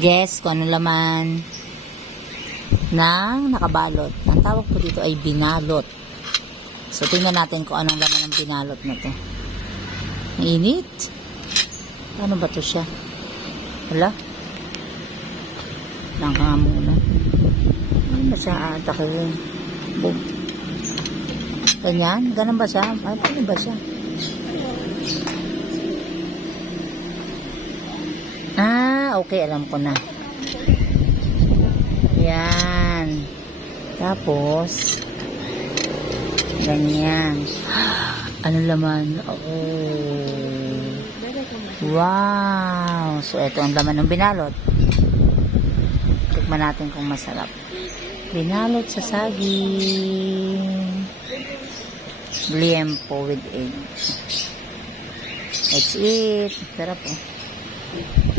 Guess kung ano laman ng nakabalot. Ang tawag po dito ay binalot. So, tingnan natin kung anong laman ng binalot na to. Init. Ano ba to siya? Wala. Lang ka nga muna. Ano ba siya? Atakin. Boom. Ganyan? Ganun ba siya? Ay, ano ba siya? Okay. Alam ko na. Yan. Tapos, ganyan. Ano laman? Oh. Wow. So, ito ang laman ng binalot. Tikman natin kung masarap. Binalot sa saging. Liempo with egg. Let's eat. Sarap oh.